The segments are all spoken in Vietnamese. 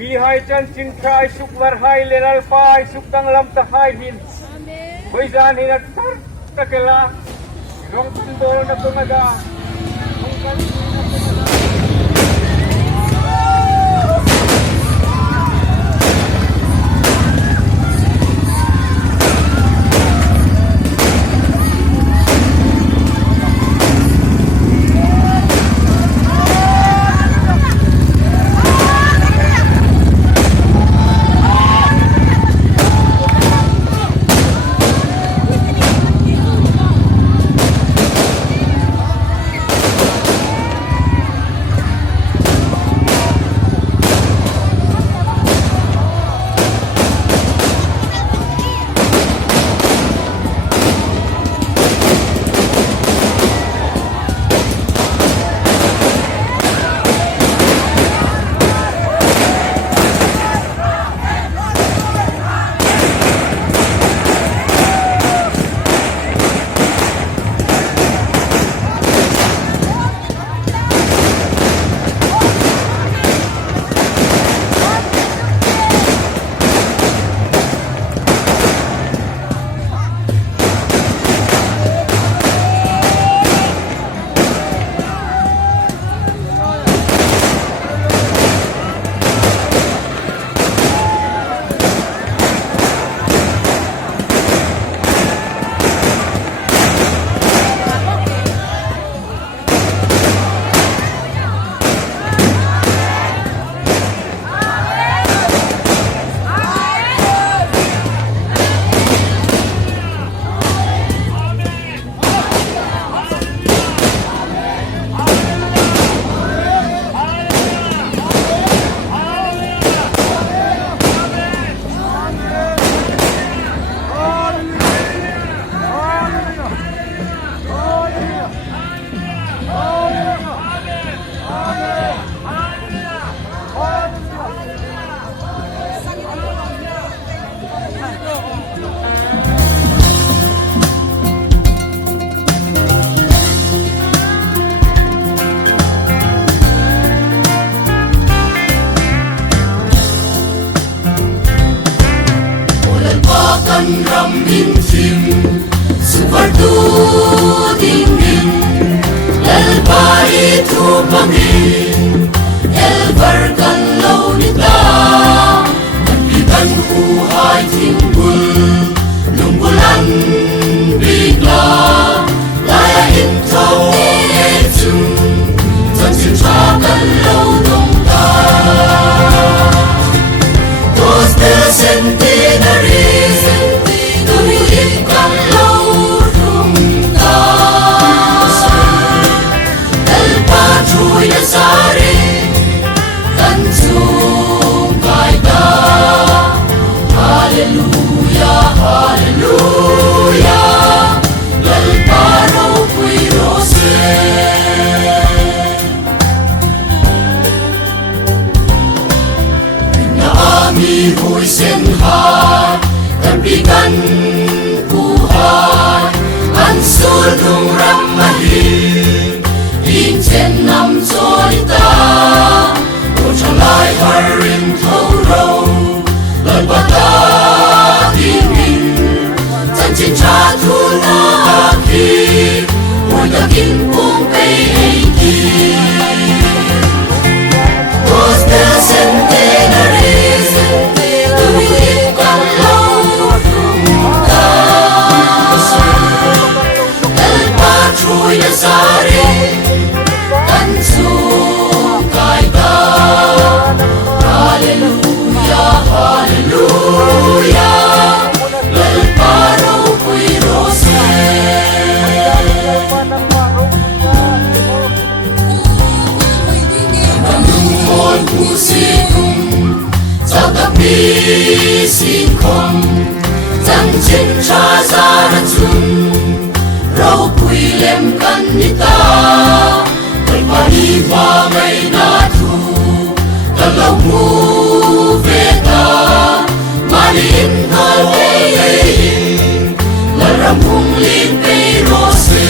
Bihai chan chin khai suk war hai leral pai suk tang lam ta hai hin. Hoi jan hin at tar takela. Rong tundol na tumaga. Rong kan ram in tim subardu dingin el pai tu pangin el barkan lo nita bidan ku hai tinggul lunggulan bigla laya in tau e chung chan chin cha kan lo dong ta those the centenaries sari kan chung kai da hallelujah hallelujah lal paro pui rose na ami hui sen hai kan pigan ku hai an sul dung ram mahi in chen nam solita o chalai harin thâu râu lần bata tin in chan chin cha thu na khi oi da kin pung pei ei ki was the centenaries tu in kan lau ka el patrui na sari hallelujah hallelujah lal paro pui rose nung mol ku si kum cha da pi sin khom chang chen cha za ra chun rau pui lem kan ni ta kai pa ni ba mai na thu kalau mu veta malin halin laram hung lin pe rose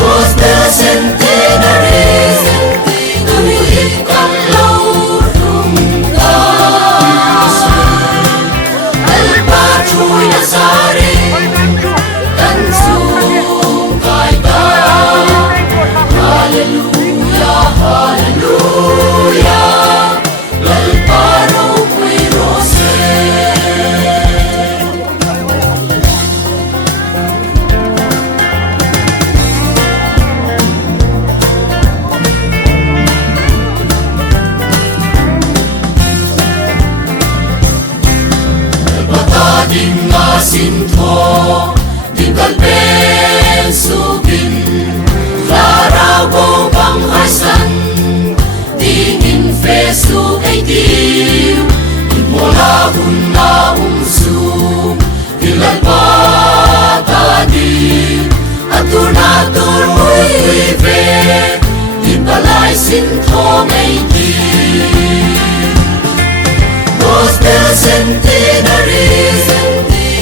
was the centenaries tu in kan lo na umsum Hilal patadi Atur-atur mo'y ve Din balay sintong ay di Gospel centenaries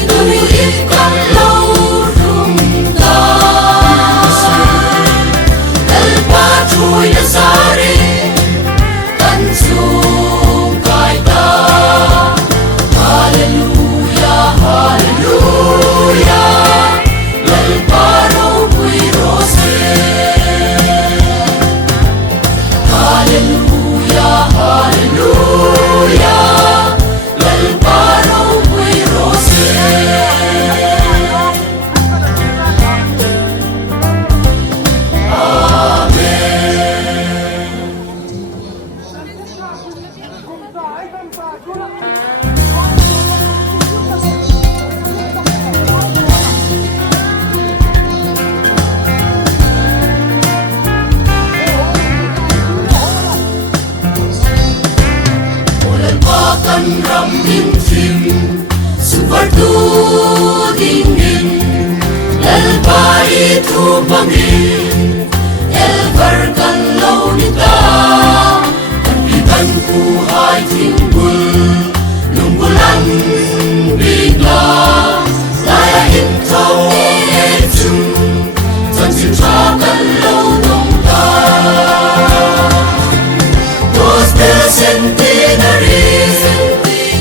Tuwid kang laurungda El Patro'y nasari Tansung kaita Hallelujah, Hallelujah Lalparo mo'y rose Hallelujah, Hallelujah Lalparo mo'y rose Ulalpakan ramin tim Subartu dingin Lalpai tu pangin Elbarkan launita Kanbigan buhay timbul Lumbulan bigla Daya intong ejum Tansin trakan launong ta Gospel centenaries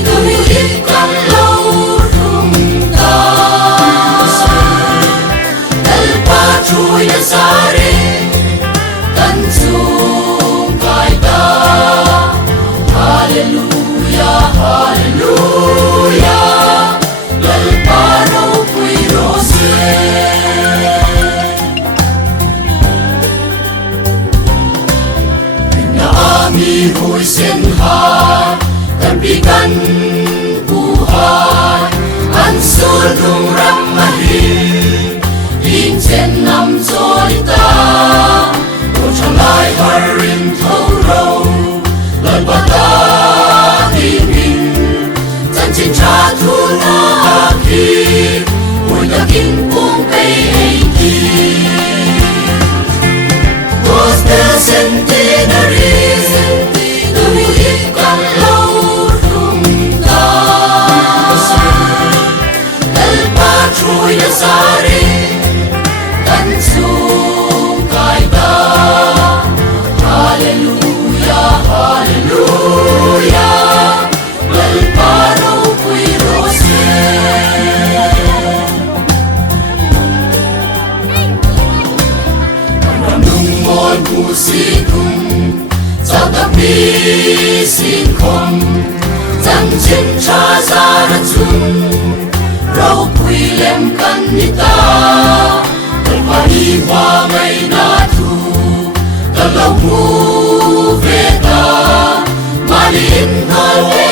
Tuwid kang laurungda El Patro'y nasari Tansung kaita Hallelujah, Hallelujah Lalparo mo'y rose Naami ho'y senha Tampikan buhay Ang sulong ramahil Inchen nam solita O chalay harin tauraw Lalbata tingin Tanchin chatu na akhir Ho'y naging pong kay Gospel centenaries Tuwid kang laurungda El Patro'y nasari Tansung kaita Hallelujah, Hallelujah Lalparo mo'y rose Nungol musikung Sa tabi singkong Zang chen cha zaratsun Rau puilem kanita Kalpaniwa may natu Kalaw mo veta Malin hale